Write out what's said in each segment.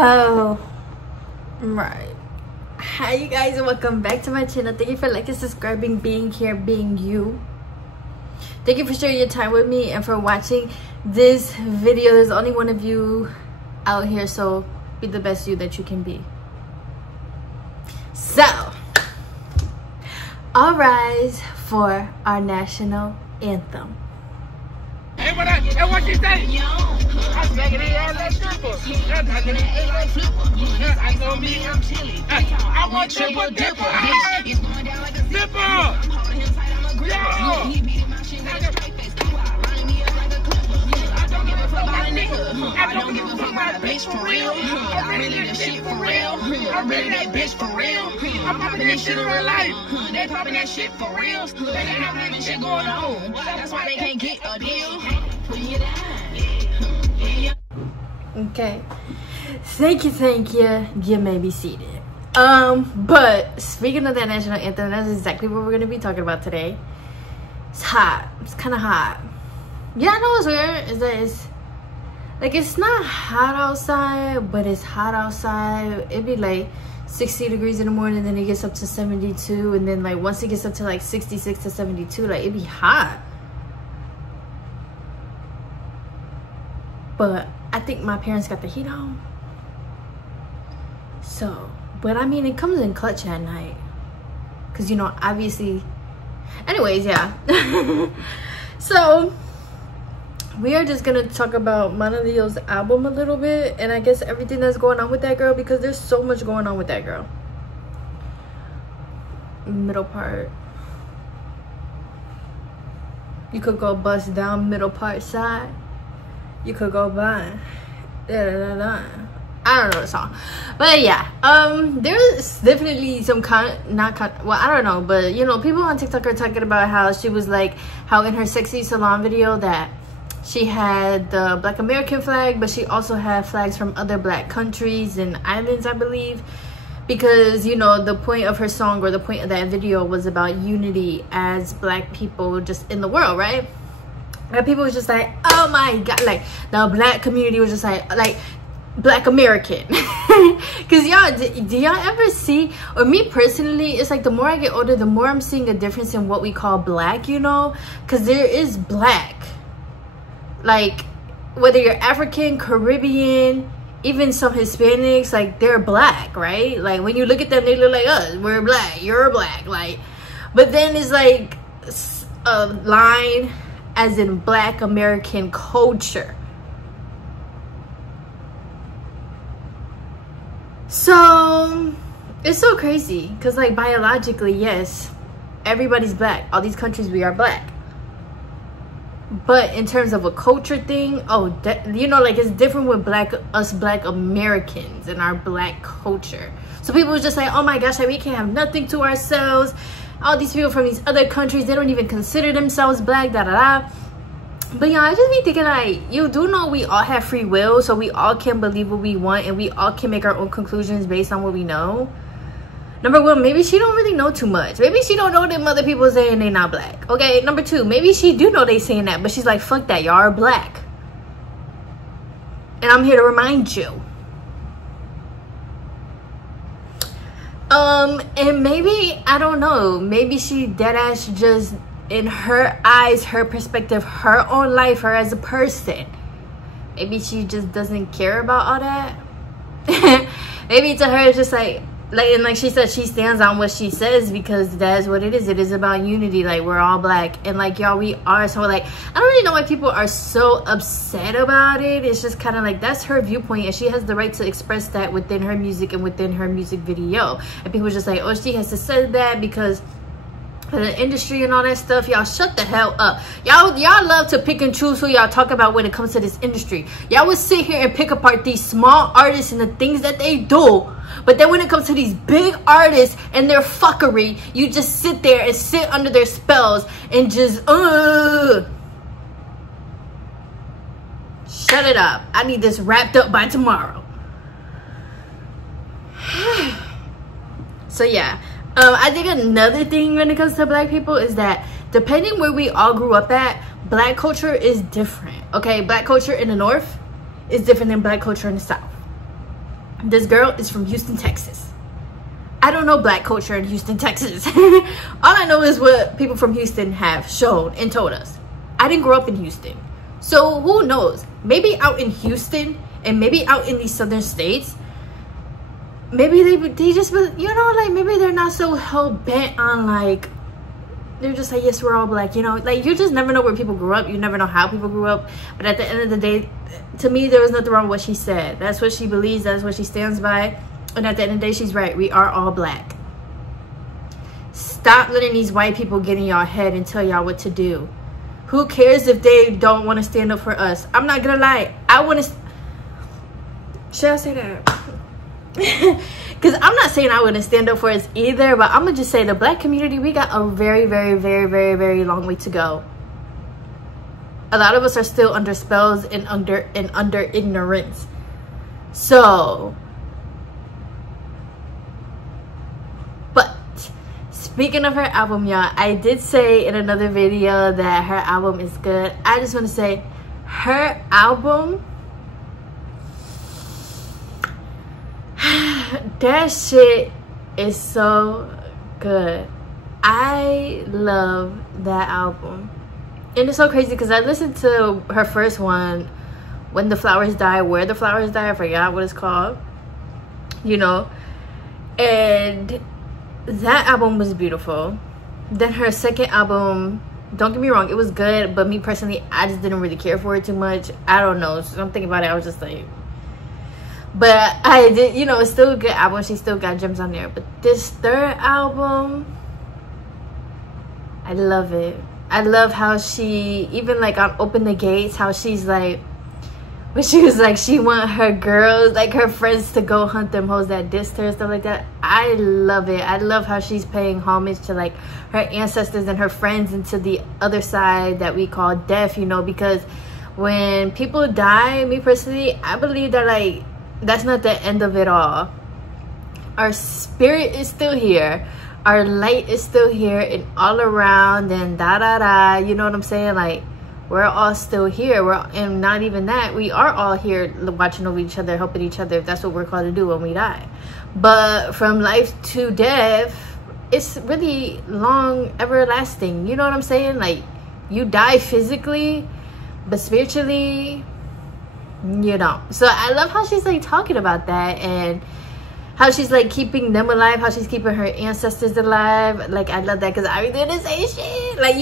Oh, right. Hi you guys, and welcome back to my channel. Thank you for liking, subscribing, being here, being you. Thank you for sharing your time with me and for watching this video. There's only one of you out here, so be the best you that you can be. So, all rise for our national anthem. Hey, what you say? I'm taking it all that triple. I'm gonna be I want triple dipper. Dipper! Yo! I don't give a fuck my bitch for real. I'm ready that shit for real. I'm ready that bitch for real. I'm popping that shit in real life. They popping that shit for real. They ain't having that shit going on. That's why they can't get a deal. Okay, thank you. You may be seated. But speaking of that national anthem, that's exactly what we're gonna be talking about today. It's hot. It's kind of hot. Yeah, I know what's weird is that it's not hot outside, but it's hot outside. It'd be like 60 degrees in the morning, then it gets up to 72, and then like once it gets up to like 66 to 72, like it'd be hot. But I think my parents got the heat on. So, but I mean, it comes in clutch at night. Cause you know, obviously, anyways, yeah. So, we are just gonna talk about Monaleo's album a little bit. And I guess everything that's going on with that girl, because there's so much going on with that girl. Middle part. You could go bust down middle part side. You could go by. I don't know the song, but yeah, there's definitely some well, I don't know, but you know, people on TikTok are talking about how she was like, how in her sexy salon video that she had the Black American flag, but she also had flags from other Black countries and islands, I believe, because you know, the point of her song or the point of that video was about unity as Black people just in the world, right? And people was just like, oh my god, like the Black community was just like Black American. Because y'all, do y'all ever see, or me personally, it's like the more I get older, the more I'm seeing a difference in what we call Black, you know? Because there is Black, like whether you're African, Caribbean, even some Hispanics, like they're Black, right? Like when you look at them, they look like us. We're Black, you're Black, like. But then it's like a line as in Black American culture. So it's so crazy because like biologically, yes, everybody's Black. All these countries, we are Black. But in terms of a culture thing, oh, you know, like it's different with us Black Americans and our Black culture. So people was just like, oh my gosh, like we can't have nothing to ourselves. All these people from these other countries, they don't even consider themselves Black, da da da. But y'all, I just be thinking like, you do know we all have free will, so we all can believe what we want and we all can make our own conclusions based on what we know. Number one, maybe she don't really know too much. Maybe she don't know them other people saying they not Black. Okay, number two, maybe she do know they saying that, but she's like, fuck that, y'all are Black. And I'm here to remind you. And maybe, I don't know, maybe she deadass just, in her eyes, her perspective, her own life, her as a person, maybe she just doesn't care about all that. Maybe to her it's just like and like she said, she stands on what she says because that's what it is. It is about unity. Like we're all Black, and like y'all, we are. So like I don't really know why people are so upset about it. It's just kind of like that's her viewpoint, and she has the right to express that within her music and within her music video. And people just like, oh, she has to say that because the industry and all that stuff. Y'all shut the hell up. Y'all love to pick and choose who y'all talk about when it comes to this industry. Y'all would sit here and pick apart these small artists and the things that they do, but then when it comes to these big artists and their fuckery, you just sit there and sit under their spells and just shut it up. I need this wrapped up by tomorrow. So yeah, I think another thing when it comes to Black people is that depending where we all grew up at, Black culture is different. Okay, Black culture in the North is different than Black culture in the South. This girl is from Houston, Texas. I don't know black culture in Houston, Texas. All I know is what people from Houston have shown and told us. I didn't grow up in Houston. So who knows? Maybe out in Houston and maybe out in these southern states, maybe they just, you know, like maybe they're not so hell-bent on like, they're just like, yes, we're all black, you know, like you just never know where people grew up. You never know how people grew up. But at the end of the day, to me, there was nothing wrong with what she said. That's what she believes. That's what she stands by. And at the end of the day, she's right. We are all black. Stop letting these white people get in y'all head and tell y'all what to do. Who cares if they don't want to stand up for us? I'm not gonna lie. I want to. Should I say that? Because I'm not saying I wouldn't stand up for us either, but I'm gonna just say the black community, we got a very, very, very, very, very long way to go. A lot of us are still under spells and under ignorance. So, but speaking of her album, y'all, I did say in another video that her album is good. I just want to say her album, that shit is so good. I love that album. And it's so crazy because I listened to her first one, When the Flowers Die, Where the Flowers Die, I forgot what it's called, you know, and that album was beautiful. Then her second album, don't get me wrong, it was good, but me personally, I just didn't really care for it too much. I don't know, so I'm thinking about it, I was just like, but I did, you know, it's still a good album. She still got gems on there. But this third album, I love it. I love how she, even like on Open the Gates, how she's like, when she was like, she want her girls, like her friends, to go hunt them hoes that dissed her and stuff like that. I love it. I love how she's paying homage to like her ancestors and her friends, and to the other side that we call death, you know, because when people die, me personally, I believe that like, that's not the end of it all. Our spirit is still here. Our light is still here and all around and da-da-da. You know what I'm saying? Like, we're all still here. And not even that. We are all here watching over each other, helping each other, if that's what we're called to do when we die. But from life to death, it's really long, everlasting. You know what I'm saying? Like, you die physically, but spiritually, you know. So I love how she's like talking about that, and how she's like keeping them alive, how she's keeping her ancestors alive. Like, I love that, because I was gonna say shit like,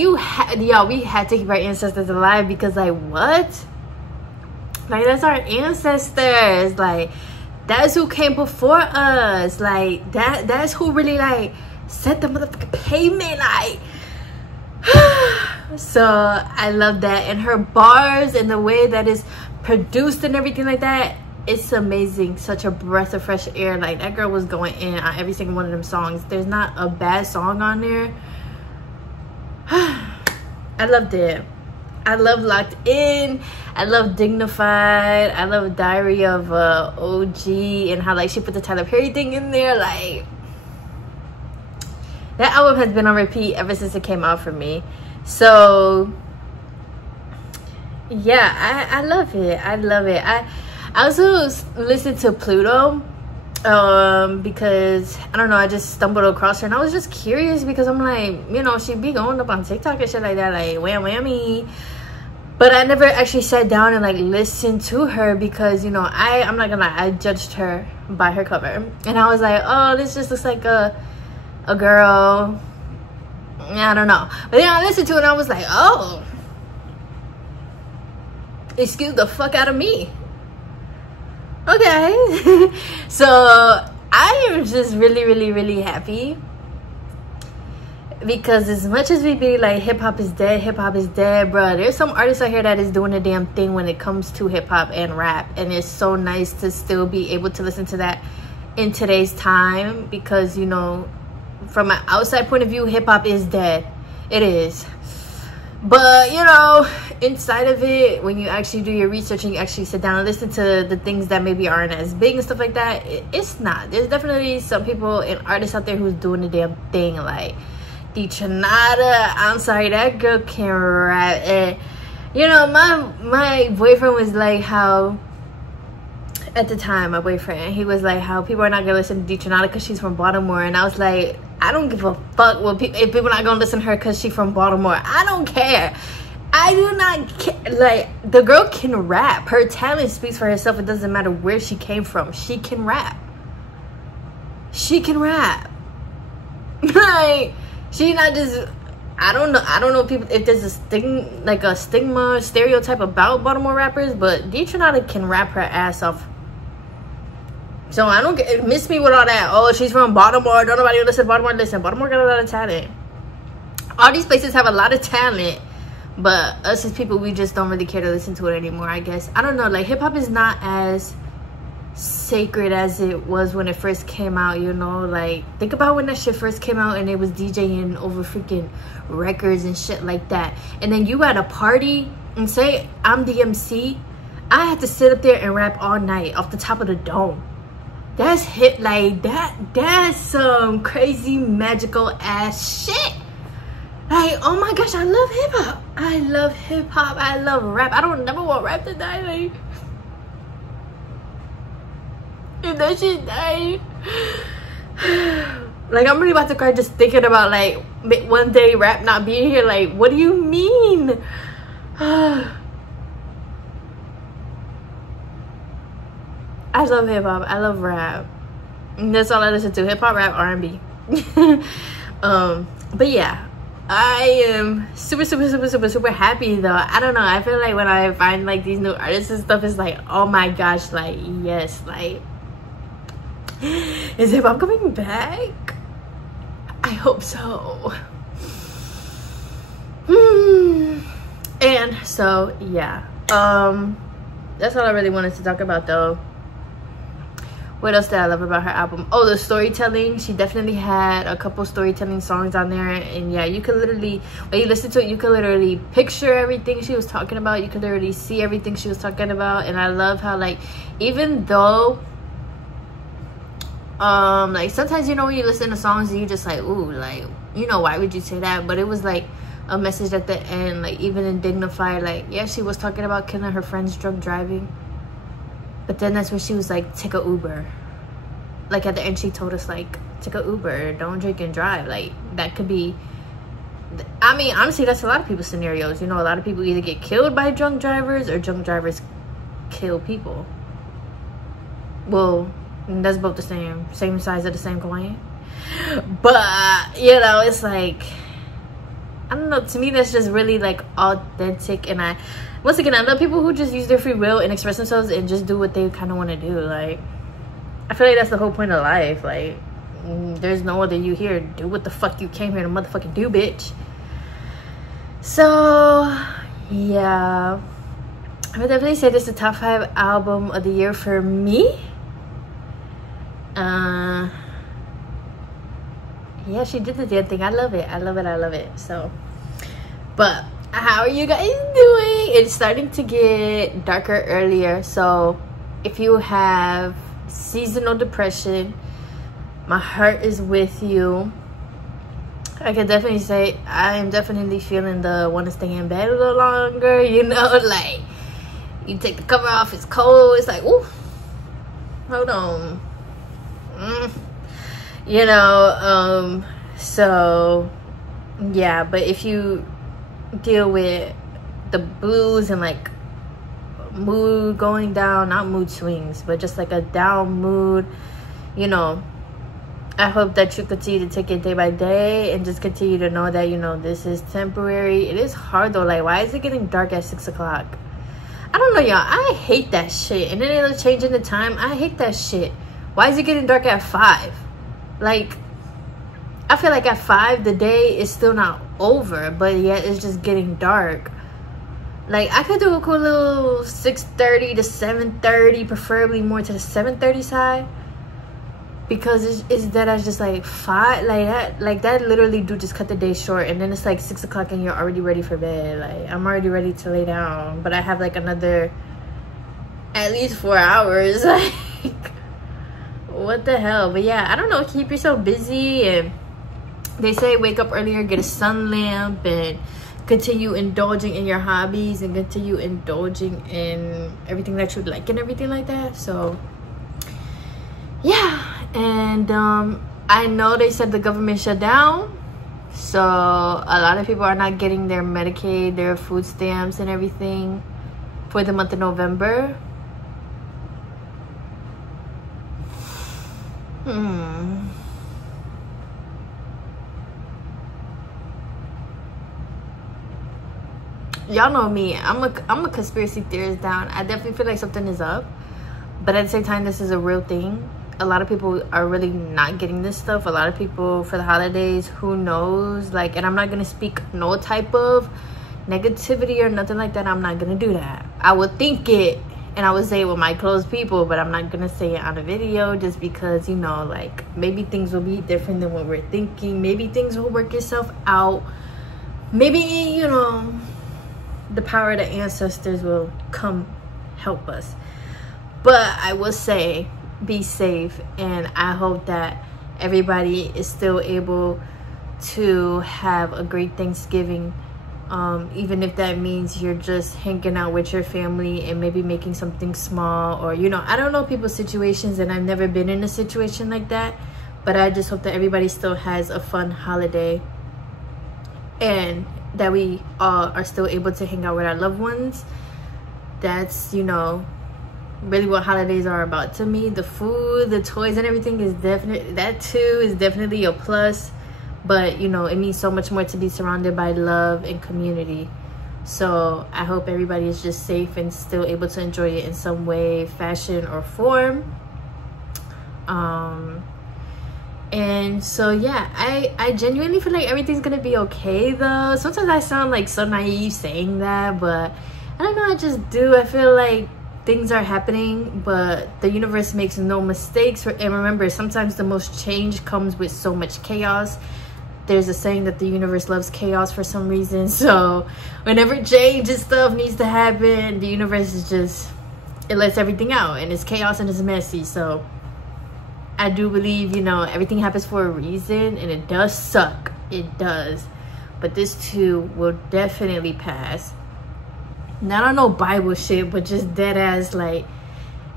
y'all, we had to keep our ancestors alive, because like, what, like, that's our ancestors, like, that's who came before us, like, that's who really like set the motherfucking pavement, like. So I love that, and her bars and the way that is produced and everything like that, it's amazing. Such a breath of fresh air. Like, that girl was going in on every single one of them songs. There's not a bad song on there. I loved it. I love Locked In. I love Dignified. I love Diary of OG, and how like she put the Tyler Perry thing in there. Like, that album has been on repeat ever since it came out for me. So yeah, I love it. I love it. I also listened to Pluto because I don't know, I just stumbled across her and I was just curious, because I'm like, you know, she be going up on TikTok and shit like that, like wham whammy. But I never actually sat down and like listened to her, because, you know, I'm not gonna lie, I judged her by her cover, and I was like, oh, this just looks like a girl, I don't know. But then I listened to it and I was like, oh, excuse the fuck out of me. Okay. So I am just really, really, really happy, because as much as we be like, hip-hop is dead, bro, there's some artists out here that is doing a damn thing when it comes to hip-hop and rap, and it's so nice to still be able to listen to that in today's time, because, you know, from an outside point of view, hip-hop is dead. It is. But, you know, inside of it, when you actually do your research and you actually sit down and listen to the things that maybe aren't as big and stuff like that, it's not. There's definitely some people and artists out there who's doing the damn thing. Like the Chanada, I'm sorry, that girl can rap. And, you know, my boyfriend was like, how at the time, my boyfriend, he was like, how people are not gonna listen to Deetranada because she's from Baltimore. And I was like, I don't give a fuck if people not gonna listen to her because she's from Baltimore. I don't care. I do not care. Like, the girl can rap. Her talent speaks for herself. It doesn't matter where she came from. She can rap. She can rap. Like, she not just, I don't know people, if there's a stigma stereotype about Baltimore rappers, but Deetranada can rap her ass off. So I don't get, miss me with all that, oh, she's from Baltimore, don't nobody listen to Baltimore. Listen, Baltimore got a lot of talent. All these places have a lot of talent, but us as people, we just don't really care to listen to it anymore, I guess. I don't know, like, hip-hop is not as sacred as it was when it first came out, you know? Like, think about when that shit first came out and it was DJing over freaking records and shit like that. And then you at a party and say, I'm the MC, I had to sit up there and rap all night off the top of the dome. That's hit, like, that's some crazy magical ass shit. Like, oh my gosh, I love hip-hop. I love hip-hop. I love rap. I don't never want rap to die. Like, if that shit died, like, I'm really about to cry just thinking about, like, one day rap not being here. Like, what do you mean? I love hip-hop. I love rap. And that's all I listen to. Hip-hop, rap, R&B. But yeah, I am super happy though. I don't know, I feel like when I find like these new artists and stuff, it's like, oh my gosh, like, yes, like, is hip-hop coming back? I hope so. And so yeah, that's all I really wanted to talk about though. What else did I love about her album? Oh, the storytelling. She definitely had a couple storytelling songs on there, and yeah, you could literally, when you listen to it, you could literally picture everything she was talking about. You could literally see everything she was talking about. And I love how, like, even though like, sometimes, you know, when you listen to songs and you just like, ooh, like, you know, why would you say that? But it was like a message at the end, like, even in Dignified, like, yeah, she was talking about killing her friends drunk driving, but then that's when she was like, take a Uber. Like, at the end she told us, like, take a Uber, don't drink and drive. Like, that could be, I mean, honestly, that's a lot of people's scenarios, you know. A lot of people either get killed by drunk drivers or drunk drivers kill people. Well, that's both the same size of the same coin. But, you know, it's like, I don't know, to me that's just really like authentic. And once again, I love people who just use their free will and express themselves and just do what they kind of want to do. Like, I feel like that's the whole point of life. Like, there's no other you here. Do what the fuck you came here to motherfucking do, bitch. So yeah, I would definitely say this is the top 5 album of the year for me. Yeah, she did the damn thing. I love it. I love it. So, but how are you guys doing? It's starting to get darker earlier, so if you have seasonal depression, my heart is with you. I can definitely say I am definitely feeling the want to stay in bed a little longer, you know. Like, you take the cover off, it's cold, it's like, ooh, hold on. You know, so yeah. But if you deal with the blues and like mood going down, not mood swings, but just like a down mood, you know, I hope that you continue to take it day by day and just continue to know that, you know, this is temporary. It is hard though. Like, why is it getting dark at 6 o'clock? I don't know, y'all. I hate that shit. And then they're changing the time. I hate that shit. Why is it getting dark at 5? Like, I feel like at 5 the day is still not over, but yet it's just getting dark. Like, I could do a cool little 6:30 to 7:30, preferably more to the 7:30 side, because it's that I just like 5, like that literally do just cut the day short. And then it's like 6 o'clock and you're already ready for bed. Like, I'm already ready to lay down, but I have like another at least 4 hours. Like, what the hell? But yeah, I don't know, keep yourself busy. And they say wake up earlier, get a sun lamp, and continue indulging in your hobbies and continue indulging in everything that you like and everything like that. So yeah, and I know they said the government shut down, so a lot of people are not getting their Medicaid, their food stamps and everything for the month of November. Y'all know me, I'm a conspiracy theorist down. I definitely feel like something is up, but at the same time, this is a real thing. A lot of people are really not getting this stuff. A lot of people for the holidays, who knows, like, and I'm not gonna speak no type of negativity or nothing like that. I'm not gonna do that. I would think it and I would say it with my close people, but I'm not gonna say it on a video, just because, you know, like, maybe things will be different than what we're thinking. Maybe things will work itself out. Maybe, you know, the power of the ancestors will come help us. But I will say, be safe, and I hope that everybody is still able to have a great Thanksgiving, even if that means you're just hanging out with your family and maybe making something small, or, you know, I don't know people's situations, and I've never been in a situation like that, but I just hope that everybody still has a fun holiday and that we all are still able to hang out with our loved ones. That's, you know, really what holidays are about to me. The food, the toys and everything is definitely, that too is definitely a plus, but, you know, it means so much more to be surrounded by love and community. So I hope everybody is just safe and still able to enjoy it in some way, fashion, or form. And so yeah, I genuinely feel like everything's gonna be okay though. Sometimes I sound like so naive saying that, but I don't know, I just do. I feel like things are happening, but the universe makes no mistakes. And remember, sometimes the most change comes with so much chaos. There's a saying that the universe loves chaos for some reason. So whenever change and stuff needs to happen, the universe is just, it lets everything out, and it's chaos and it's messy. So I do believe, you know, everything happens for a reason, and it does suck. It does. But this too will definitely pass. Not on no Bible shit, but just dead ass, like,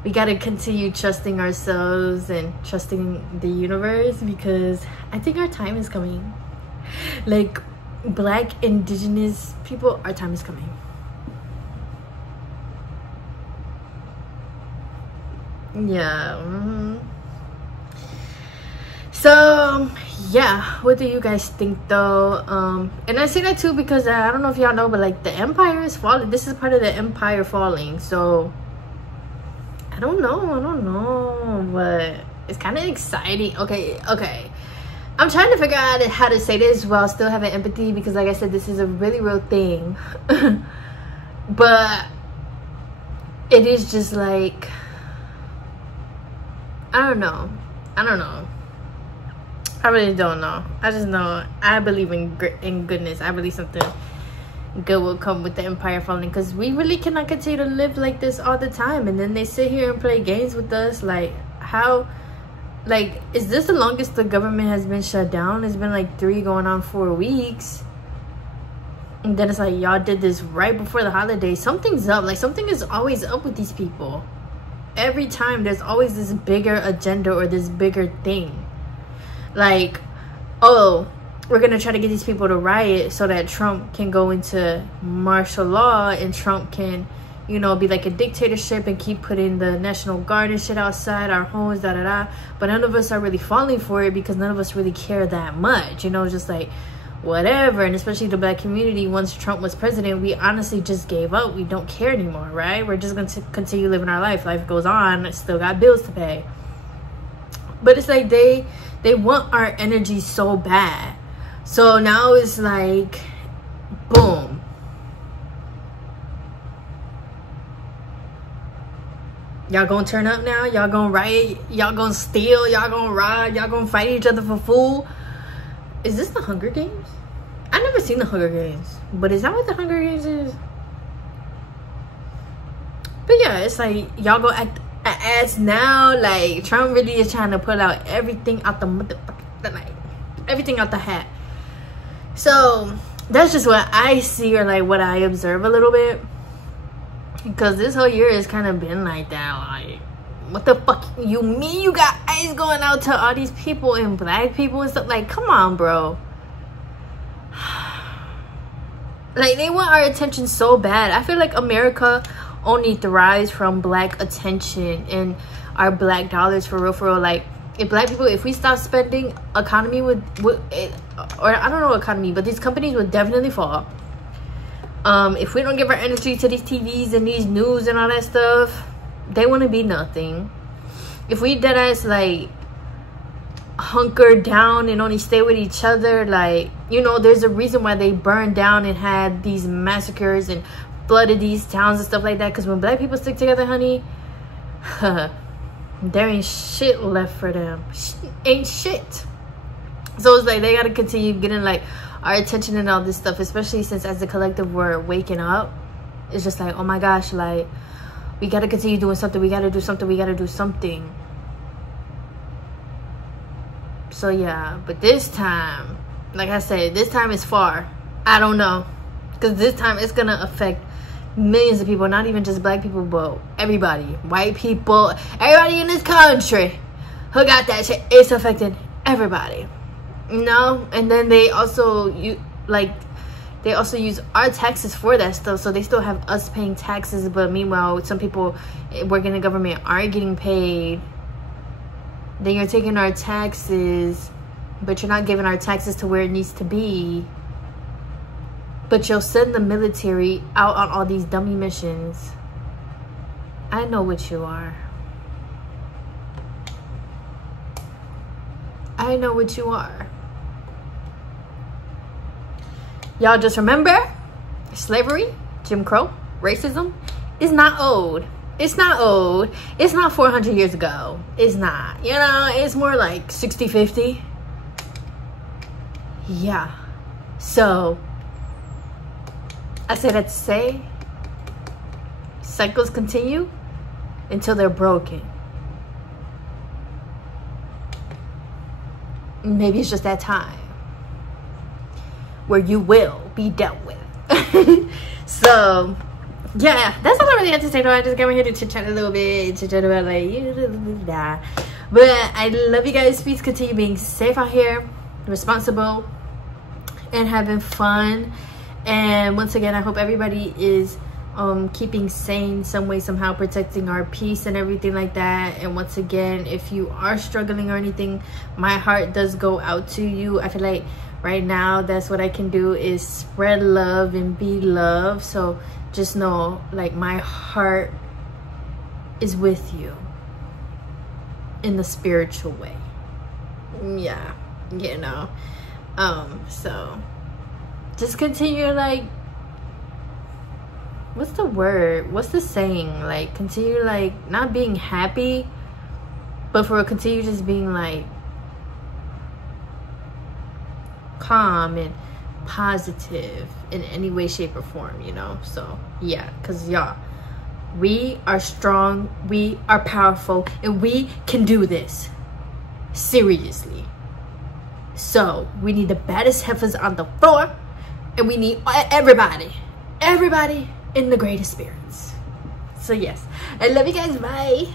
we gotta continue trusting ourselves and trusting the universe, because I think our time is coming. Like, Black, indigenous people, our time is coming. Yeah. So yeah, what do you guys think though? And I say that too because I don't know if y'all know, but like, the empire is falling. This is part of the empire falling. So I don't know, but it's kind of exciting. Okay, I'm trying to figure out how to say this while still having empathy, because like I said, this is a really real thing. But it is just like, I don't know. I really don't know. I just know I believe in goodness. I believe something good will come with the empire falling, because we really cannot continue to live like this all the time. And then they sit here and play games with us. Like, how, like, is this the longest the government has been shut down? It's been like 3 going on 4 weeks. And then it's like, y'all did this right before the holidays. Something's up. Like, something is always up with these people. Every time there's always this bigger agenda or this bigger thing. Like, oh, we're gonna try to get these people to riot so that Trump can go into martial law, and Trump can, you know, be like a dictatorship and keep putting the National Guard and shit outside our homes, but none of us are really falling for it, because none of us really care that much, you know, just like whatever. And especially the Black community, once Trump was president, we honestly just gave up. We don't care anymore, right? We're just going to continue living our life. Life goes on. Still got bills to pay. But it's like they want our energy so bad. So now it's like, boom. Y'all gonna turn up now? Y'all gonna riot? Y'all gonna steal? Y'all gonna rob? Y'all gonna fight each other for food? Is this the Hunger Games? I've never seen the Hunger Games, but is that what the Hunger Games is? But yeah, it's like, y'all go act ass now. Like, Trump really is trying to pull out everything out the motherfucking, like, everything out the hat. So that's just what I see, or like what I observe a little bit, because this whole year has kind of been like that. Like, what the fuck you mean you got eyes going out to all these people and black people and stuff? Like, come on, bro. Like, they want our attention so bad. I feel like America only thrives from black attention and our black dollars, for real. Like, if black people, if we stop spending, economy would or I don't know economy, but these companies would definitely fall. If we don't give our energy to these TVs and these news and all that stuff, they wouldn't be nothing. If we deadass like hunker down and only stay with each other, like, you know, there's a reason why they burned down and had these massacres and flooded these towns and stuff like that, because when black people stick together, honey, there ain't shit left for them. Ain't shit. So it's like they gotta continue getting like our attention and all this stuff, especially since as a collective we're waking up. It's just like, oh my gosh, like, we gotta continue doing something. We gotta do something. We gotta do something. So yeah, but this time, like I said, this time is far. I don't know, because this time it's gonna affect millions of people, not even just black people, but everybody, white people, everybody in this country who got that shit. It's affecting everybody, you know. And then they also use our taxes for that stuff, so they still have us paying taxes, but meanwhile some people working in the government aren't getting paid. Then you're taking our taxes, but you're not giving our taxes to where it needs to be. But you'll send the military out on all these dummy missions. I know what you are. I know what you are. Y'all just remember, slavery, Jim Crow, racism is not old. It's not old. It's not 400 years ago. It's not. You know, it's more like 60, 50. Yeah. So, I say that to say, cycles continue until they're broken. Maybe it's just that time where you will be dealt with. So, yeah, that's all I really have to say. Though I just came here to chit chat a little bit, chit chat about like, but I love you guys. Please continue being safe out here, responsible, and having fun. And once again, I hope everybody is keeping sane some way, somehow, protecting our peace and everything like that. And once again, if you are struggling or anything, my heart does go out to you. I feel like right now that's what I can do, is spread love and be love. So just know, like, my heart is with you in the spiritual way. Yeah, you know. So just continue, like, what's the word? What's the saying? Like, continue, like, not being happy, but for continue just being, like, calm and positive in any way, shape, or form, you know? So, yeah, because, y'all, we are strong, we are powerful, and we can do this. Seriously. So, we need the baddest heifers on the floor, and we need everybody in the greatest spirits. So yes, I love you guys. Bye.